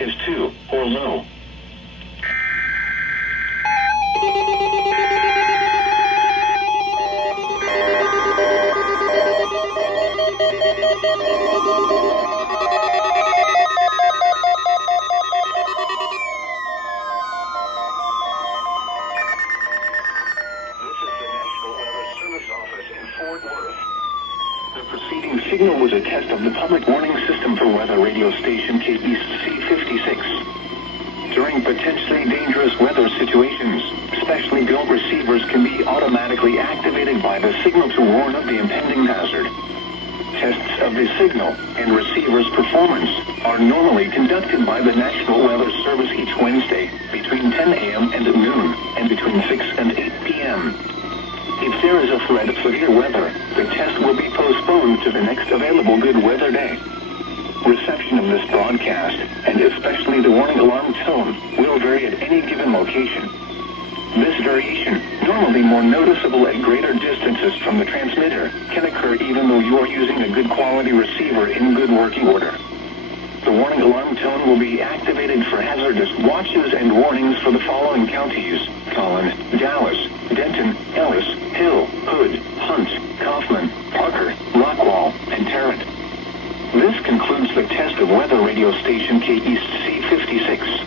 is 2 or low. The preceding signal was a test of the public warning system for weather radio station KEC56. During potentially dangerous weather situations, specially built receivers can be automatically activated by the signal to warn of the impending hazard. Tests of the signal and receiver's performance are normally conducted by the National Weather Service each Wednesday between 10 a.m. and noon and between 6 and 8 p.m. If there is a threat of severe weather, the test will be postponed to the next available good weather day. Reception of this broadcast, and especially the warning alarm tone, will vary at any given location. This variation, normally more noticeable at greater distances from the transmitter, can occur even though you are using a good quality receiver in good working order. The warning alarm tone will be activated for hazardous watches and warnings for the following counties: Collin, Dallas, Denton, Ellis, Hill, Hood, Hunt, Kaufman, Parker, Rockwall, and Tarrant. This concludes the test of weather radio station KEC56.